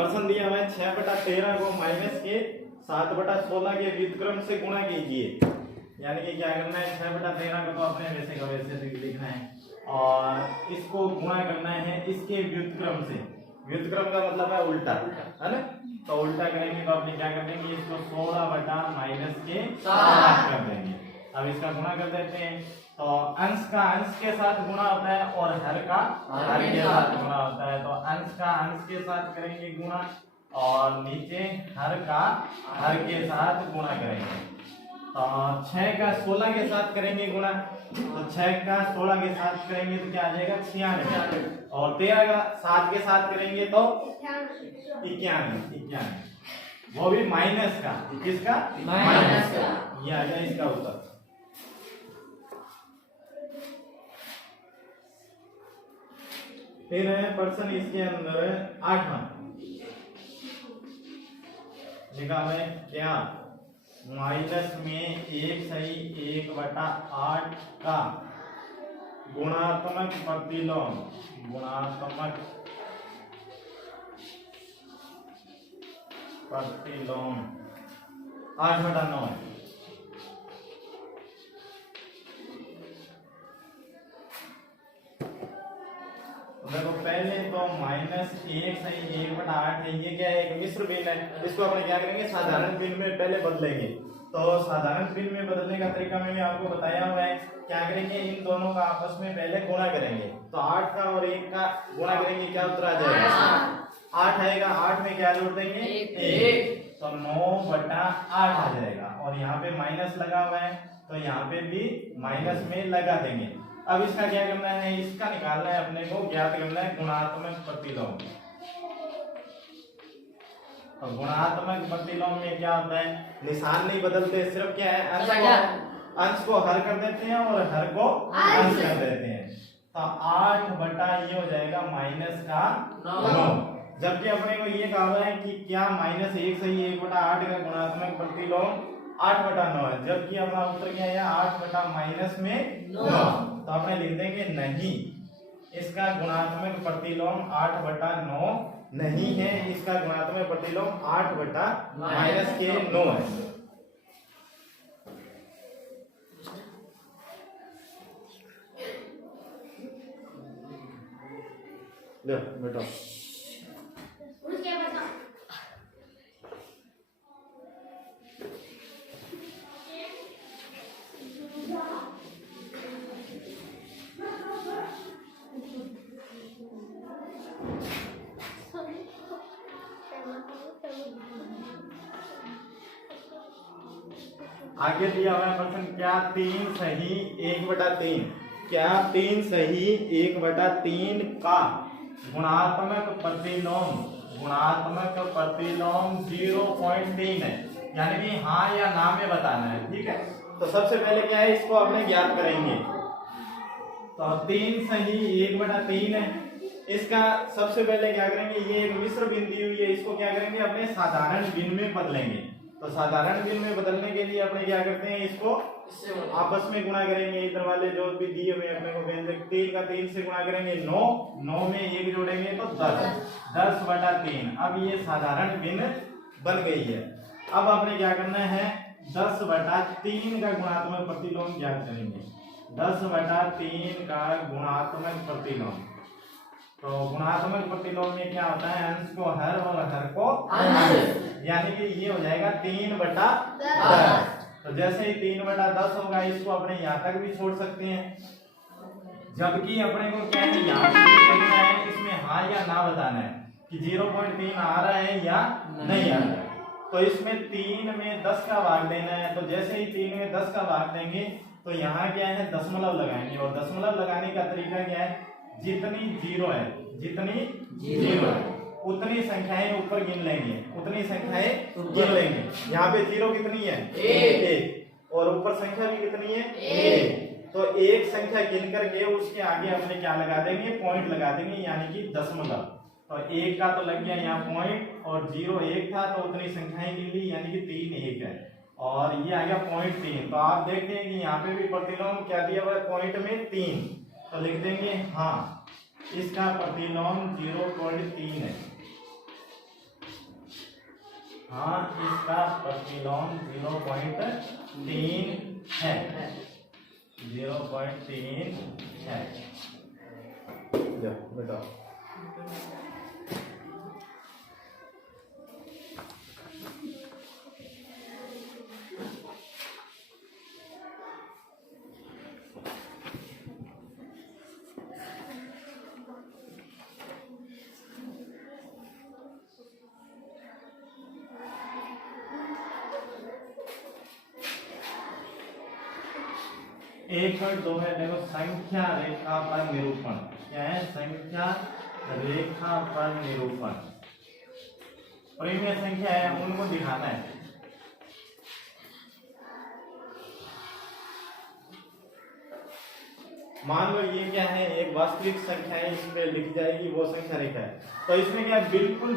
प्रश्न दिया हुआ है 6/13 को माइनस के 7/16 के व्युत्क्रम से गुणा कीजिए। यानी कि क्या करना है, 6/13 को तो अपने वैसे का वैसे लिखना है और इसको गुणा करना है इसके व्युत्क्रम से। व्युत्क्रम का मतलब है उल्टा, है ना। तो उल्टा करेंगे तो अपने क्या कर देंगे, इसको 16/-7 कर देंगे। अब इसका गुणा कर देते हैं तो अंश का अंश के साथ गुणा होता है और हर का हर के साथ गुणा होता है। तो अंश का अंश के साथ करेंगे गुणा और नीचे हर का हर के साथ गुणा करेंगे। तो 6 का 16 के साथ करेंगे गुणा, तो 6 का 16 के साथ करेंगे तो क्या आ जाएगा 96 और 13 का 7 के साथ करेंगे तो 91, वो भी माइनस का, किसका माइनस का। ये आ जाए इसका उत्तर। फिर है प्रश्न इसके अंदर 8वां लिखा है क्या, माइनस में 1/8 का गुणात्मक प्रतिलोम, गुणात्मक प्रतिलोम 8/9 है। देखो पहले तो -1/8 है, ये क्या है, एक मिश्र भिन्न है। इसको अपने क्या करेंगे, साधारण भिन्न में पहले बदलेंगे। तो साधारण भिन्न में बदलने का तरीका मैंने आपको बताया हुआ है। क्या करेंगे, इन दोनों का आपस में पहले गुणा करेंगे। तो 8 का और 1 का गुणा करेंगे, क्या उत्तर आ जाएगा 8 आएगा। 8 में क्या जोड़ देंगे 1, तो 9/8 आ जाएगा। और यहाँ पे माइनस लगा हुआ है तो यहाँ पे भी माइनस में लगा देंगे। अब इसका क्या करना है, इसका निकालना है अपने को, ज्ञात करना है गुणात्मक प्रतिलोम। तो गुणात्मक प्रतिलोम में क्या होता है, निशान नहीं बदलते, सिर्फ क्या है अंश को हर कर देते हैं और हर को अंश कर देते हैं। तो 8 ये हो जाएगा माइनस का 9। जबकि अपने को ये कहा हुआ है कि क्या -1 से 1/8 का गुणात्मक प्रतिलोम 8/9 है, जबकि अपना उत्तर क्या है 8/-9। तो आपने लिख देंगे नहीं, इसका गुणात्मक प्रतिलोम 8/9 नहीं है, इसका गुणात्मक प्रतिलोम 8/-9 है। लो बेटा आगे दिया हुआ प्रश्न, क्या 3 सही 1/3, क्या 3 सही 1/3 का गुणात्मक प्रतिलोम 0.3 है। यानी कि हाँ या ना में बताना है, ठीक है। तो सबसे पहले क्या है, इसको अपने ज्ञात करेंगे। तो 3 सही 1/3 है, इसका सबसे पहले क्या करेंगे, ये एक मिश्र भिन्न दी हुई है, इसको क्या करेंगे अपने साधारण भिन्न में बदलेंगे। तो साधारण भिन्न में बदलने के लिए अपने क्या करते हैं, इसको आपस में गुणा करेंगे। इधर वाले जो भी दिए हुए अपने को व्यंजक, 3 का 3 से गुणा करेंगे 9 में 1 जोड़ेंगे तो 10/3। अब ये साधारण भिन्न बन गई है। अब आपने क्या करना है, 10/3 का गुणात्मक प्रतिलोम ज्ञात करेंगे। 10/3 का गुणात्मक प्रतिलोम, तो गुणात्मक प्रतिलोम में क्या होता है, अंश को हर और हर को अंश, यानी कि ये हो जाएगा 3/10। तो जैसे ही 3/10 होगा, इसको अपने यहाँ तक भी छोड़ सकते हैं। जबकि अपने को क्या है, यहाँ देखना है, इसमें हाँ या ना बताना है कि 0.3 आ रहा है या नहीं आ रहा है। तो इसमें 3 में 10 का भाग देना है। तो जैसे ही 3 में 10 का भाग देंगे तो यहाँ क्या है, दशमलव लगाएंगे। और दशमलव लगाने का तरीका क्या है, जितनी जीरो है उतनी संख्याएं ऊपर गिन लेंगे, उतनी संख्याएं गिन लेंगे। यहाँ पे जीरो कितनी है 1 और ऊपर संख्या भी कितनी है 1। तो एक संख्या गिन करके उसके आगे हमने क्या लगा देंगे, पॉइंट लगा देंगे, यानी कि दशमलव। तो 1 का तो लग गया यहाँ पॉइंट, और 0 1 था तो उतनी संख्याएं गिन ली, यानी कि 3 1 है, और ये आ गया 0.3। तो आप देखते हैं कि यहाँ पे भी प्रतिलोम क्या दिया हुआ है, पॉइंट में 3। तो लिख देंगे हाँ, इसका प्रतिलोम 0.3 है। हाँ इसका प्रतिलोम 0.3 है, 0.3 है। बताओ एक और दो है। देखो संख्या रेखा पर निरूपण क्या है, संख्या रेखा पर निरूपण। परिमेय संख्या है उनको दिखाना है। मान लो ये क्या है, एक वास्तविक संख्या है, इस पे लिखी जाएगी वो संख्या रेखा है। तो इसमें क्या है, बिल्कुल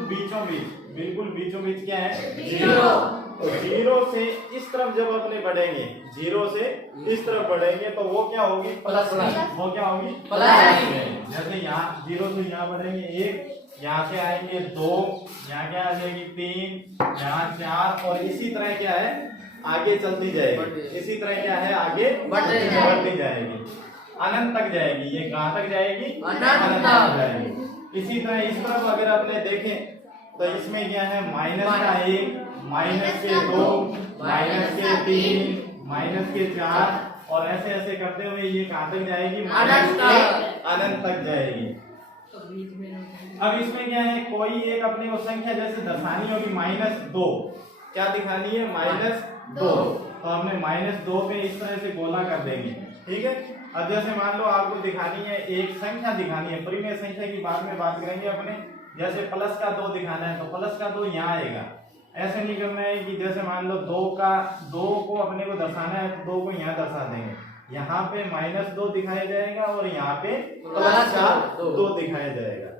बीचों बीच क्या है, जीरो। तो जीरो से इस तरफ जब अपने बढ़ेंगे, जीरो से इस तरफ बढ़ेंगे तो वो क्या होगी, प्लस। वो क्या होगी, प्लस। जैसे यहाँ जीरो से यहाँ बढ़ेंगे एक, यहाँ से आएंगे दो, यहाँ क्या आ जाएगी तीन, यहाँ चार, और इसी तरह क्या है आगे चलती जाएगी। इसी तरह क्या है आगे बढ़ती जाएगी, अनंत तक जाएगी। ये कहाँ तक जाएगी, अनंत तक जाएगी। इसी तरह इस तरफ अगर आपने देखें तो इसमें क्या है, माइनस का एक, माइनस के दो, माइनस के तीन, माइनस के चार, और ऐसे ऐसे करते हुए ये कहाँ तक जाएगी, अनंत तक जाएगी। अब इसमें क्या है, कोई एक अपने को संख्या जैसे दर्शानी होगी -2, क्या दिखानी है, -2। तो हमने -2 पे इस तरह से गोला कर देंगे, ठीक है। अब जैसे मान लो आपको दिखानी है, एक संख्या दिखानी है, परिमेय संख्या की बाद में बात करेंगे अपने। जैसे प्लस का 2 दिखाना है तो प्लस का 2 यहाँ आएगा। ऐसे नहीं करना है कि जैसे मान लो 2 को अपने को दर्शाना है तो 2 को यहाँ दर्शा देंगे। यहाँ पे -2 दिखाया जाएगा और यहाँ पे प्लस का 2 दिखाया जाएगा।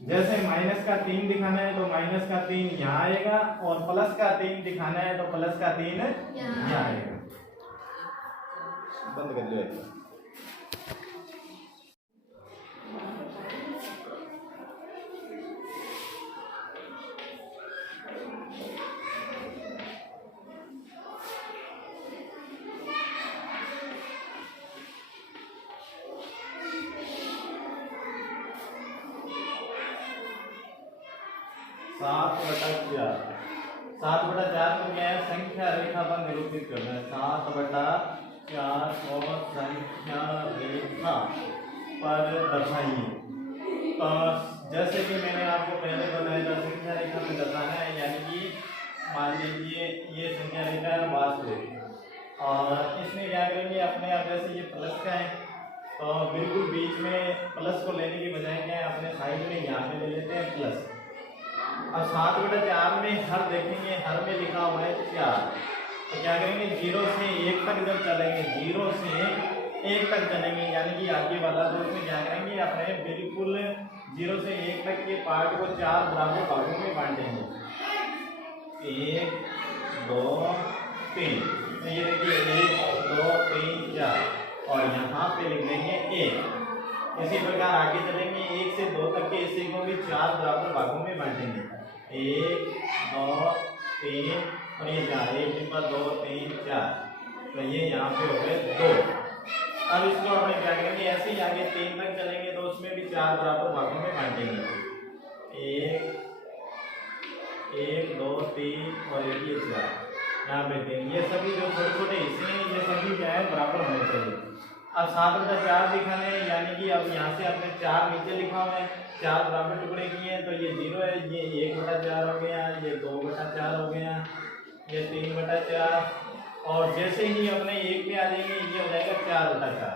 जैसे -3 दिखाना है तो -3 यहाँ आएगा, और प्लस का 3 दिखाना है तो प्लस का 3 यहाँ आएगा। बंद कर लो। 7/4 में क्या है, संख्या रेखा पर निरूपित करना है। 7/4 और संख्या रेखा पर दर्शाइए। तो जैसे कि मैंने आपको पहले बताया था, संख्या रेखा में दर्शाना है, यानी कि मान लीजिए ये संख्या रेखा है वास्तविक, और इसमें क्या करेंगे अपने आप, जैसे ये प्लस का है तो बिल्कुल बीच में प्लस को लेने की बजाय क्या है, अपने साइड में यहाँ पे ले लेते हैं प्लस। अब 7/4 में हर देखेंगे, हर में लिखा हुआ है 4, तो क्या करेंगे 0 से 1 तक जब चलेंगे, 0 से 1 तक चलेंगे, यानी कि आगे वाला तो इसमें क्या करेंगे, अपने बिल्कुल 0 से 1 तक के पार्ट को 4 बराबर भागों में बांटेंगे। 1 2 3, तो ये देखिए 1 2 3 4, और यहाँ पे लिख देंगे 1। इसी प्रकार आगे चलेंगे, 1 से 2 तक के हिस्से को भी 4 बराबर भागों में बांटेंगे। 1 2 3 और ये 4, 1 2 3 4, तो ये यहाँ पे हो गए 2। अब इसको अपने क्या करेंगे, ऐसे ही आगे 3 तक चलेंगे तो उसमें भी 4 बराबर भागों में बांटेंगे। 1 2 3 और ये 4, यहाँ पे 3। ये सभी जो छोटे छोटे हिस्से हैं ये सभी क्या है, बराबर होने चाहिए। अब 7/4 दिखाने हैं, यानी कि अब यहाँ से आपने 4 नीचे लिखा हुआ है, 4 बराबर टुकड़े किए हैं, तो ये 0 है, ये 1/4 हो गया, ये 2/4 हो गया, ये 3/4, और जैसे ही अपने 1 पे आ जाएंगे ये हो जाएगा 4/4।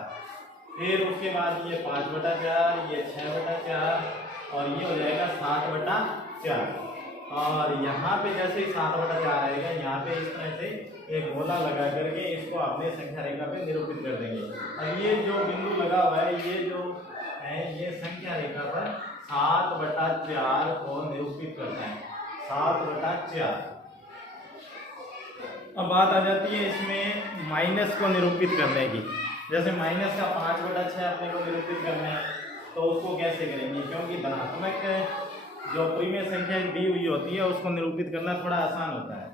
फिर उसके बाद ये 5/4, ये 6/4, और ये हो जाएगा 7/4। और यहाँ पे जैसे 7/4 आएगा, यहाँ पे इस तरह से एक गोला लगा करके इसको अपने संख्या रेखा पे निरूपित कर देंगे। अब ये जो बिंदु लगा हुआ है, ये जो है ये संख्या रेखा पर 7/4 को निरूपित करता है। 7/4। अब बात आ जाती है इसमें माइनस को निरूपित करने की। जैसे माइनस का 5/6 अपने को निरूपित करना है, तो उसको कैसे करेंगे, क्योंकि धनात्मक जो प्रीमियर संख्या दी हुई होती है उसको निरूपित करना थोड़ा आसान होता है,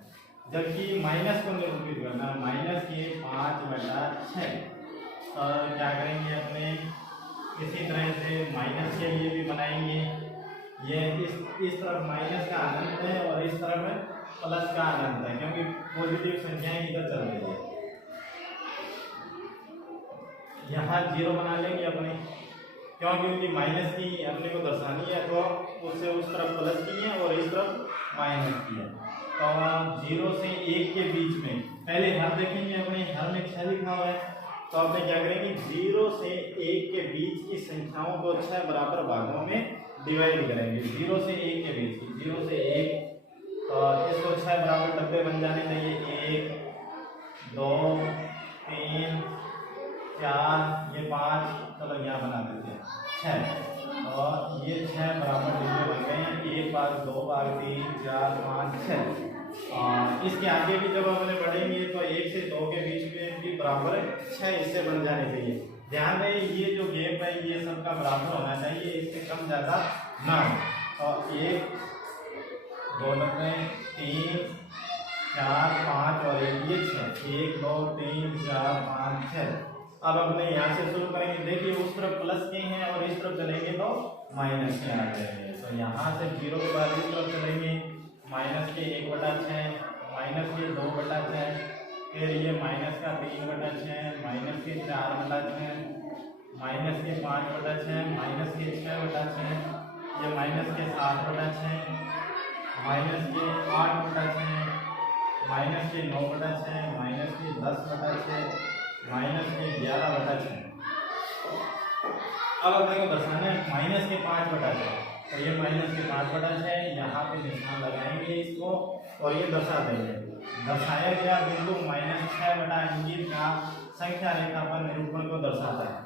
जबकि माइनस को निरूपित करना माइनस के 5/6। और क्या करेंगे अपने इसी तरह से माइनस के लिए भी बनाएंगे। ये इस तरफ माइनस का अनंत है और इस तरफ प्लस का अनंत है, क्योंकि पॉजिटिव संख्याएं इधर चल रही है। यहाँ 0 बना लेंगे अपने, क्योंकि माइनस की अपने को दर्शानी है तो उससे उस तरफ प्लस की है और इस तरफ माइनस की है। तो 0 से 1 के बीच में पहले हर देखेंगे, अपने हर में 6 लिखा हुआ है, तो आपने क्या करेंगे 0 से 1 के बीच की संख्याओं को 6 बराबर भागों में डिवाइड करेंगे। 0 से 1 के बीच की, 0 से 1, तो इसको 6 बराबर डब्बे बन जाने चाहिए। 1 2 3 4, ये 5, चलो यहाँ बना देते हैं 6, और ये 6 बराबर डिब्बे बन गए हैं। 1 भाग 2 भाग 3 4 5 6। और इसके आगे भी जब अपने बढ़ेंगे तो 1 से 2 के बीच में भी बराबर 6 हिस्से बन जाने चाहिए। ध्यान रहे ये जो गैप है ये सबका बराबर होना चाहिए, इससे कम ज़्यादा ना हो। और 1 2 में 3 4 5 और ये 6, 1 2 3 4 5 6। अब अपने यहाँ से शुरू करेंगे। देखिए उस तरफ प्लस के हैं और इस तरफ चलेंगे तो माइनस के आ जाएंगे। तो यहाँ से 0 के बाद इस तरफ चलेंगे, माइनस के 1/6, माइनस के 2/6, फिर ये माइनस का 3/6, माइनस के 4/6, माइनस के 5/6, माइनस के 6/6, ये माइनस के 7/6, माइनस के 8/6, माइनस के 9/6, माइनस के 10/6, माइनस के 11/6। अब अपने को दर्शाना है माइनस के 5/6, तो ये माइनस के 5/6 यहाँ पे निशान लगाएंगे इसको और ये दर्शा देंगे। दर्शाया गया बिंदु -6/इंगित का संख्या रेखा पर निरूपण को दर्शाता है।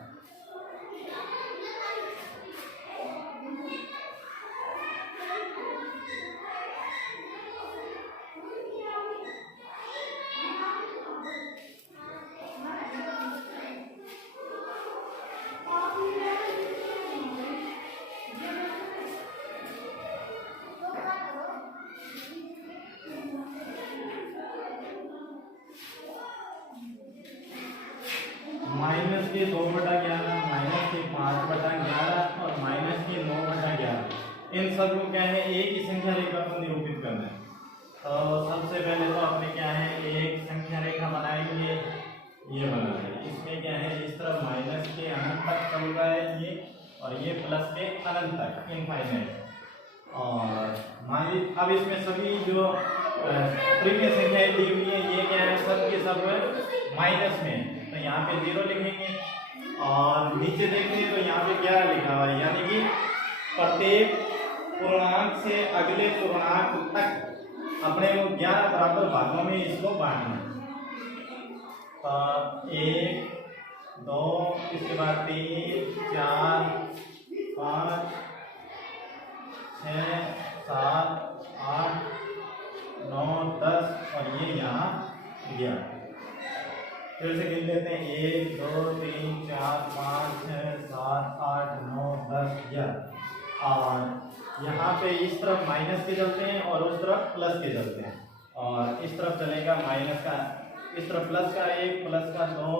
माइनस के 2/11, माइनस के 5/11 और माइनस के 9/11, इन सब को क्या है एक ही संख्या रेखा को निरूपित करना है। तो सबसे पहले तो अपने क्या है एक संख्या रेखा बनाएंगे, ये बना है। इसमें क्या है इस तरफ माइनस के अनंत तक चल रहा है ये, और ये प्लस के अनंत तक इनफाइनाइट। और मान लीजिए अब इसमें सभी जो प्रीवियस संख्याएं दी हुई है ये क्या है सब के सब माइनस में, तो यहाँ पे 0 लिखेंगे। और नीचे देखेंगे तो यहाँ पे 11 लिखा हुआ है, यानी कि प्रत्येक पूर्णांक से अगले पूर्णांक तक अपने को 11 बराबर भागों में इसको बांटना है। तो 1 2 इसके बाद 3 4 5 6 7 8 9 10 और ये यहाँ 11। फिर से गिन लेते हैं 1 2 3 4 5 6 7 8 9 10 11। और यहाँ पे इस तरफ माइनस के चलते हैं और उस तरफ प्लस के चलते हैं। और इस तरफ चलेगा माइनस का, इस तरफ प्लस का 1, प्लस का 2,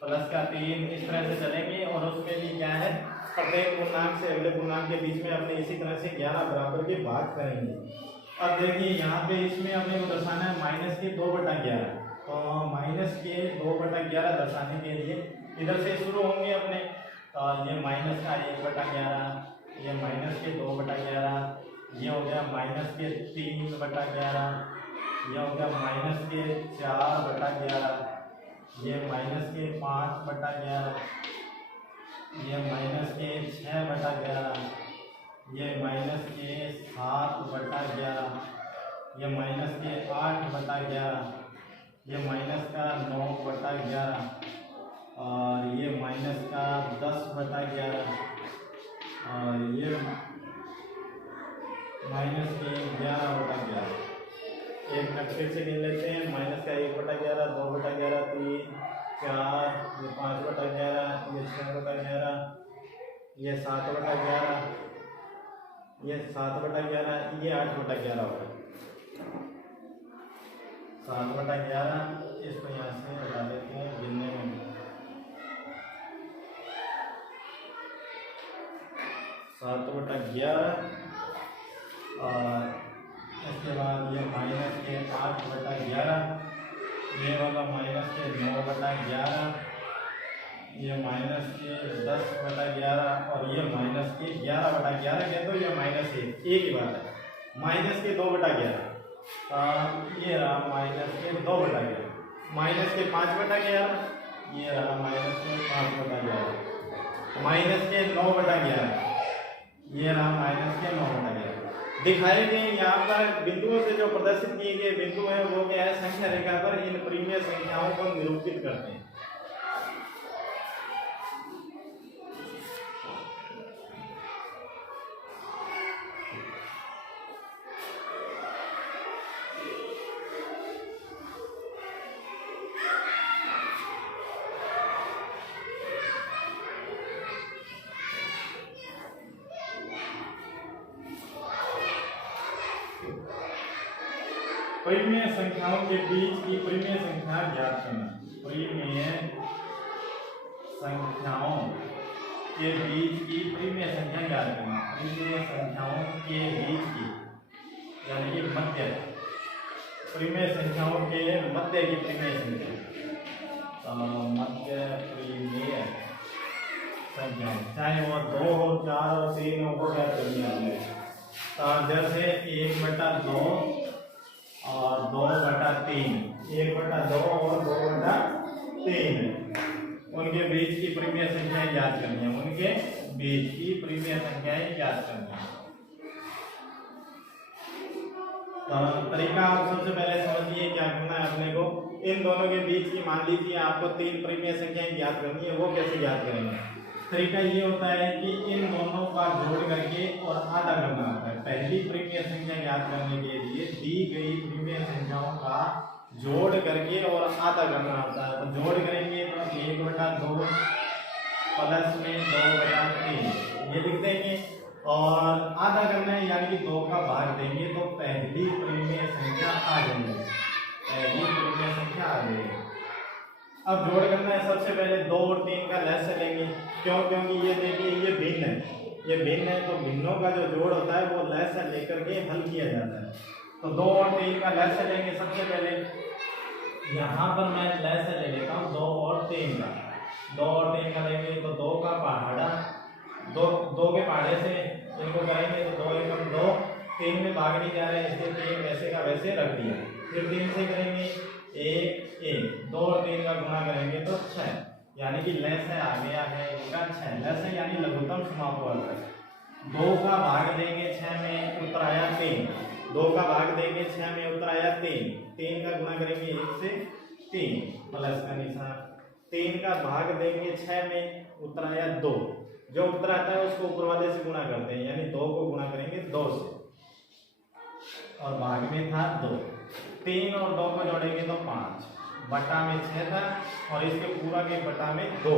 प्लस का 3, इस तरह से चलेंगे। और उसमें भी क्या है प्रत्येक पूर्णांक से अगले पूर्णांक के बीच में अपने इसी तरह से 11 बराबर के भाग करेंगे। अब देखिए यहाँ पे इसमें अपने को दर्शाना है माइनस के 2/11, तो माइनस के 2/11 दर्शाने के लिए इधर से शुरू होंगे अपने। तो ये माइनस का 1/11, ये माइनस के 2/11, ये हो गया माइनस के 3/11, ये हो गया माइनस के 4/11, ये माइनस के 5/11, ये माइनस के 6/11, ये माइनस के 7/11, ये माइनस के 8/11, ये माइनस का 9/11 और ये माइनस का 10/11 और ये माइनस के 11/11। एक मिनट फिर से गिन लेते हैं। माइनस का 1/11, 2/11, 3 4, ये 5/11, ये 6/11, ये 7/11, ये 7/11, ये 8/11 होगा। 7/11, इसको यहाँ से हटा देते हैं गिनने में। 7/11 और इसके बाद ये माइनस के 8/11, ये वाला माइनस के 9/11, ये माइनस के 10/11 और ये माइनस के 11/11 कह दो, ये माइनस एक ही बात है। माइनस के 2/11, ये रहा माइनस के 2/11, माइनस के 5/11, ये रहा माइनस के 5/11, माइनस के 9/11, ये रहा माइनस के 9/11। दिखाए गए यहाँ पर बिंदुओं से जो प्रदर्शित किए गए बिंदु हैं वो क्या है, संख्या रेखा पर इन परिमेय संख्याओं को निरूपित करते हैं। परिमेय संख्याओं के बीच की परिमेय संख्या ज्ञात करना। परिमेय संख्याओं के बीच की परिमेय संख्या ज्ञात करना। परिमेय संख्याओं के बीच की यानी कि मध्य, परिमेय संख्याओं के मध्य की परिमेय संख्या, मध्य परिमेय संख्या चाहे वो 2 हो, 4 हो, 3 हो, वो ज्ञात करनी है। जैसे 1/2 और 2/3, 1/2 और 2/3, उनके बीच की परिमेय संख्याएं ज्ञात करनी है। उनके बीच की परिमेय संख्याएं ज्ञात करनी है। तो तरीका आप सबसे पहले समझिए क्या करना है अपने को। इन दोनों के बीच की मान लीजिए आपको 3 परिमेय संख्याएं ज्ञात करनी है, वो कैसे ज्ञात करेंगे? तरीका ये होता है कि इन दोनों का जोड़ करके और आधा करना होता है। पहली परिमेय संख्या ज्ञात करने के लिए दी गई परिमेय संख्याओं का जोड़ करके और आधा करना होता है। तो जोड़ करेंगे तो 1/2 प्लस में 2/3 ये लिख देंगे, और आधा करना है यानी कि 2 का भाग देंगे तो पहली परिमेय संख्या आ जाएगी। पहली परिमेय संख्या आ जाएगी। अब जोड़ करना है, सबसे पहले 2 और 3 का लहस्य लेंगे। क्यों? क्योंकि ये देखिए ये भिन्न है, ये भिन्न है, तो भिन्नों का जो जोड़ होता है वो लहस्य लेकर के हल किया जाता है। तो 2 और 3 का लहस्य लेंगे। सबसे पहले यहाँ पर मैं लहस्य ले लेता हूँ 2 और 3 का। 2 और 3 का लेंगे तो 2 का पहाड़ा, 2 के पहाड़े से इनको करेंगे तो 2 एकम 2, 3 में भाग नहीं जा रहे हैं इसलिए 3 वैसे का वैसे रख दिया। फिर 3 से करेंगे 1 1, 2 और 3 का गुणा करेंगे तो 6, यानी कि लहस्य आ गया है इसका 6। लहस्य यानी लघुत्तम समापवर्ग। 2 का भाग देंगे 6 में, उत्तर आया 3। 2 का भाग देंगे 6 में, उत्तर आया 3। 3 का गुणा करेंगे 1 से 3 प्लस का निशान। 3 का भाग देंगे 6 में, उत्तर आया 2। जो उत्तर आता है उसको ऊपर वाले से गुणा करते हैं, यानी 2 को गुणा करेंगे 2 से, और भाग में था 2। 3 और 2 को जोड़ेंगे तो 5, बटा में 6 था और इसके पूरा के बटा में 2।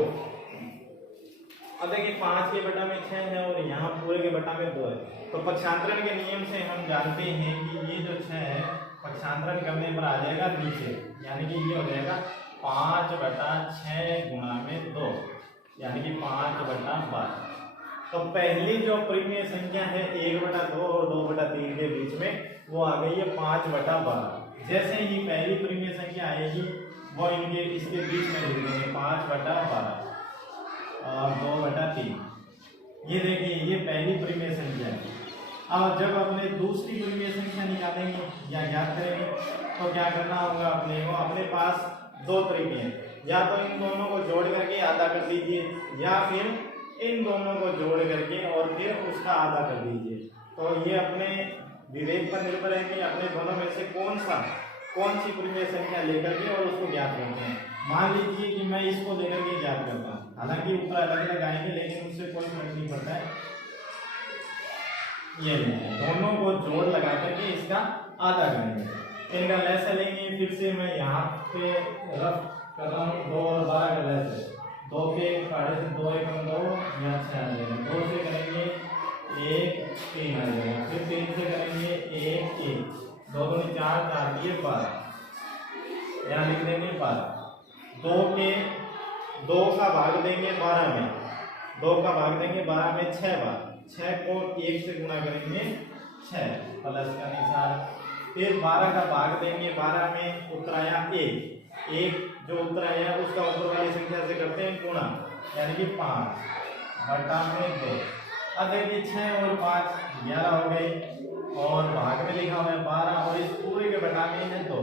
अब देखिए 5 के बटा में 6 है और यहाँ पूरे के बटा में 2 है। तो पक्षांतरण के नियम से हम जानते हैं कि ये जो 6 है पक्षांतरण करने पर आ जाएगा नीचे, यानी कि ये हो जाएगा 5/6 गुणा में 2, यानी कि 5/12। तो पहली जो परिमेय संख्या है 1/2 और 2/3 के बीच में, वो आ गई है 5/12। जैसे ही पहली परिमेय संख्या आएगी वो इनके इसके बीच में लिख देंगे 5/12 और 2/3। ये देखिए ये पहली परिमेय संख्या है। अब जब अपने दूसरी परिमेय संख्या निकालेंगे या ज्ञात करेंगे तो क्या करना होगा अपने को? अपने पास 2 तरीके हैं, या तो इन दोनों को जोड़ करके आधा कर दीजिए, या फिर इन दोनों को जोड़ करके और फिर उसका आधा कर दीजिए। तो ये अपने विवेक पर निर्भर है कि अपने दोनों में से कौन सी परिमेय संख्या लेकर के और उसको ज्ञात करते हैं। मान लीजिए कि मैं इसको लेकर के ज्ञात करता हूँ, हालांकि ऊपर अलग अलग आएंगे लेकिन उससे कोई फर्क नहीं पड़ता है। ये दोनों को जोड़ लगा करके इसका आधा करेंगे। इनका लहस्य लेंगे, फिर से मैं यहाँ पे रफ कर रहा हूँ 2 और 12 का लहस्य। 2 के पहाड़े से 2 एकम 2, यहाँ 6 आ जाएगा। 2 से करेंगे 1 3 आ जाएगा। फिर 3 से करेंगे 1 1, 2 दूनी 4, 4 दिए 12, यहाँ लिख देंगे 12। 2 का भाग देंगे 12 में, 2 का भाग देंगे 12 में 6 बार, 6 को 1 से गुणा करेंगे 6 प्लस का निशान। फिर 12 का भाग देंगे 12 में, उत्तर आया 1, 1 जो उत्तर आया उसका ऊपर वाली संख्या से करते हैं गुणा, यानी कि 5 बटा में 2। अब देखिए 6 और 5 11 हो गए, और भाग में लिखा हुआ है 12, और इस पूरे के बटा में है 2।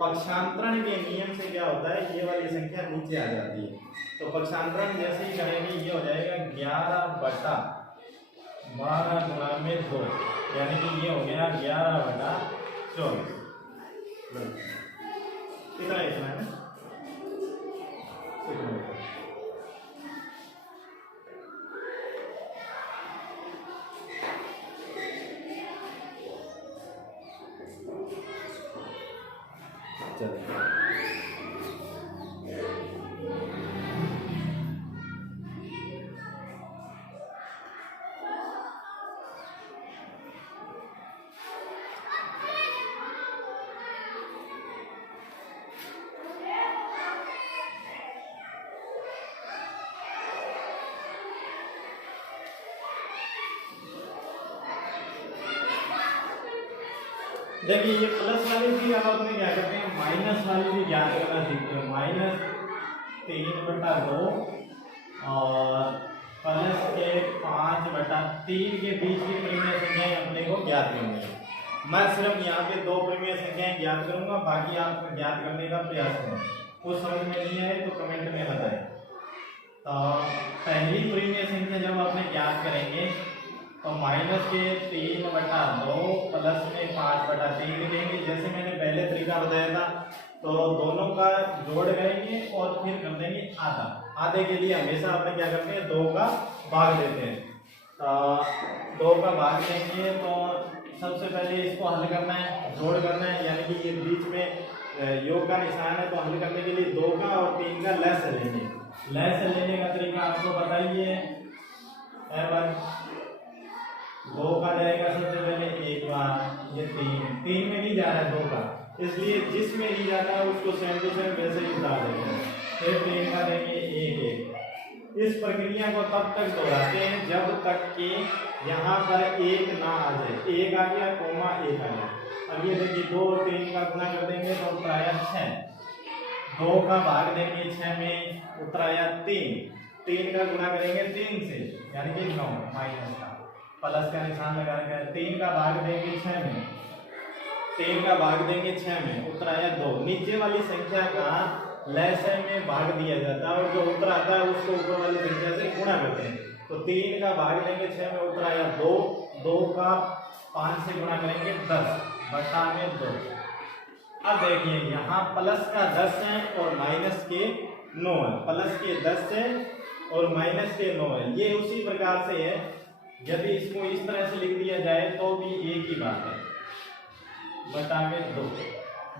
पक्षांतरण के नियम से क्या होता है, ये वाली संख्या नीचे आ जाती है। तो पक्षांतरण जैसे ही करेंगे ये हो जाएगा 11 बटा 12 गुणा में 2, यानी कि ये हो गया 11 बटा 24। इतना है ना। चलिए देखिए ये प्लस वाली भी अब अपने क्या करते हैं, माइनस वाली भी ज्ञात करना सीखते हैं। -3 बटा 2 और प्लस के 5 बटा 3 के बीच की परिमेय संख्याएं अपने को ज्ञात करनी है। मैं सिर्फ यहाँ पे 2 परिमेय संख्याएं ज्ञात करूंगा, बाकी आप ज्ञात करने का प्रयास करें। कुछ समझ में नहीं आए तो कमेंट में बताएं। तो पहली परिमेय संख्या जब अपने ज्ञात करेंगे तो माइनस के 3 बटा 2 प्लस में 5 बटा 3 लिखेंगे। जैसे मैंने पहले तरीका बताया था, तो दोनों का जोड़ करेंगे और फिर कर देंगे आधा। आधे के लिए हमेशा अपने क्या करते हैं, 2 का भाग देते हैं। तो 2 का भाग देंगे तो सबसे पहले इसको हल करना है, जोड़ करना है, यानी कि ये बीच में योग का निशान है, तो हल करने के लिए 2 का और 3 का लैस लेंगे। लैस लेने का तरीका आपको बताइए। 2 का जाएगा सबसे पहले 1 बार, ये 3 में भी जा रहा है 2 का, इसलिए जिसमें नहीं जाता है उसको सेम टू सेम वैसे ही उतार देंगे। फिर 3 का देंगे 1 1। इस प्रक्रिया को तब तक दोहराते हैं जब तक कि यहाँ पर 1 ना आ जाए। 1 आ गया, कोमा 1 आ गया। अब ये देखिए 2 और 3 का गुना कर देंगे तो उत्तर आया 6। 2 का भाग देंगे 6 में, उत्तर आया 3। 3 का गुना करेंगे 3 से, यानी कि 9 माइनस का प्लस का निशान लगा रखा है। 3 का भाग देंगे 6 में, 3 का भाग देंगे 6 में, उत्तर आया 2। नीचे वाली संख्या का लैसे में भाग दिया जाता है और जो उत्तर आता है उसको ऊपर वाली संख्या से गुणा करते हैं। तो 3 का भाग देंगे 6 में, उत्तर आया 2। 2 का 5 से गुणा करेंगे 10 बटा में 2। अब देखिए यहाँ प्लस का 10 है और माइनस के 9 है। प्लस के 10 है और माइनस के 9 है। ये उसी प्रकार से है, यदि इसको इस तरह से लिख दिया जाए तो भी एक ही बात है, बटा में 2।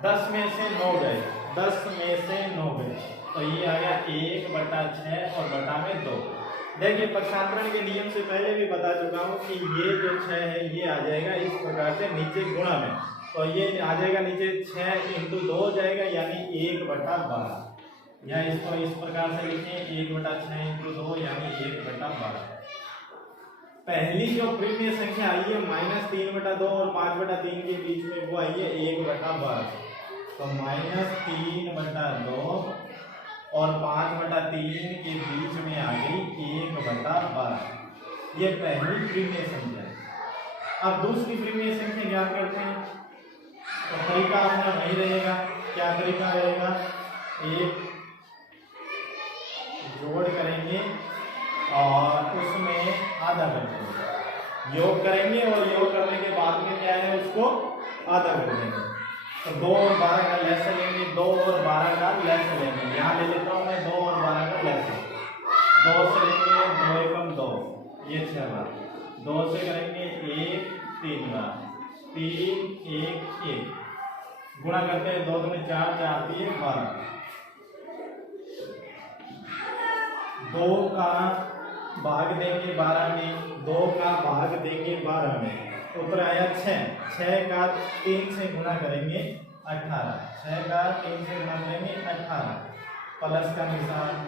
10 में से 9 गए, 10 में से 9 गए, तो ये आ गया 1 बटा 6 और बटा में 2। देखिए पक्षांतरण के नियम से पहले भी बता चुका हूँ कि ये जो 6 है ये आ जाएगा इस प्रकार से नीचे गुणा में, तो ये आ जाएगा नीचे 6 × 2 हो जाएगा, यानी 1 बटा 12। या इसको इस प्रकार से लिखें 1 बटा 6 × 2 यानी 1 बटा 12। पहली जो प्रीमियर संख्या आई है -3 बटा 2 और 5 बटा 3 के बीच में, वो आई है 1 बटा 12। तो -3 बटा 2 और 5 बटा 3 के बीच में आ गई 1 बटा 12। ये पहली प्रीमियर संख्या है। अब दूसरी प्रीमियर संख्या ज्ञात करते हैं, तो तरीका अपना वही रहेगा। क्या तरीका रहेगा, एक जोड़ करेंगे और उसमें आधा कर देंगे, योग करेंगे और योग करने के बाद में क्या है उसको आधा कर देंगे। तो 2 और 12 का लैस लेंगे, 2 और 12 का लैस लेंगे। यहाँ ले लेता हूँ मैं 2 और 12 का लैस। 2 से लेंगे 2 एकम 2, ये 6 बार। 2 से करेंगे 1 3 बार, 3 1 1 गुणा करते हैं 2 में 4 4 3 12। 2 का भाग देंगे 12 में, 2 का भाग देंगे 12 में, उत्तर आया 6। 6 का 3 से गुणा करेंगे 18, 6 का 3 से गुणा करेंगे 18, प्लस का निशान।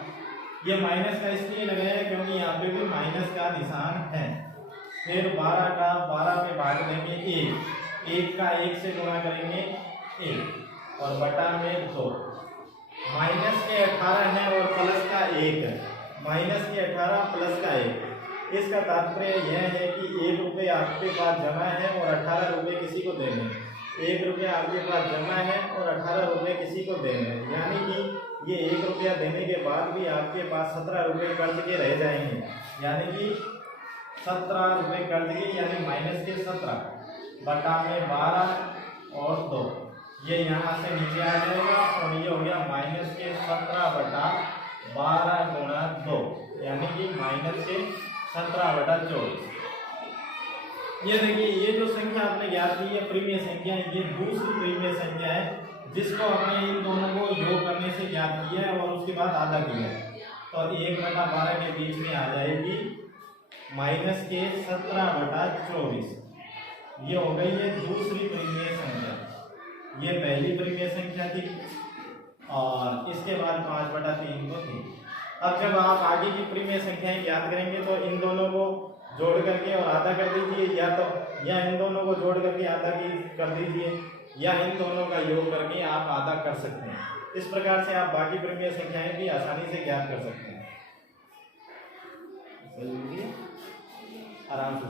ये माइनस का इसलिए लगाया क्योंकि यहाँ पे भी माइनस का निशान है। फिर 12 का 12 में भाग देंगे 1, 1 का 1 से गुणा करेंगे 1 और बटा में 2। माइनस के 18 है और प्लस का 1 है, माइनस के 18 प्लस का 1। इसका तात्पर्य यह है कि 1 रुपये आपके पास जमा है और 18 रुपये किसी को देने हैं। 1 रुपया आपके पास जमा है और 18 रुपये किसी को देने हैं, यानी कि ये 1 रुपया देने के बाद भी आपके पास 17 रुपये कर्ज के रह जाएंगे, यानी कि 17 रुपये कर्ज के, यानी माइनस के 17 बटा में 12 और 2। ये यहाँ से नीचे आ जाएगा और ये हो गया माइनस के 17 बटा 12 गुणा 2, यानी कि माइनस के 17 बटा 24। ये देखिए, ये जो संख्या आपने ज्ञात की है प्रीमिय संख्या, ये दूसरी प्रीमिय संख्या है जिसको हमने इन दोनों को योग करने से ज्ञात किया है और उसके बाद आधा किया है। तो 1 बटा 12 के बीच में आ जाएगी माइनस के 17 बटा 24। ये हो गई है दूसरी प्रीमिय संख्या। ये पहली प्रीमिय संख्या थी और इसके बाद 5 बटा 3 को थी। अब जब आप आगे की प्रीमिय संख्याएं ज्ञात करेंगे तो इन दोनों को जोड़ करके और आधा कर दीजिए, या इन दोनों को जोड़ करके आधा कर दीजिए, या इन दोनों का योग करके आप आधा कर सकते हैं। इस प्रकार से आप बाकी प्रीमिय संख्याएं भी आसानी से ज्ञात कर सकते हैं। आराम से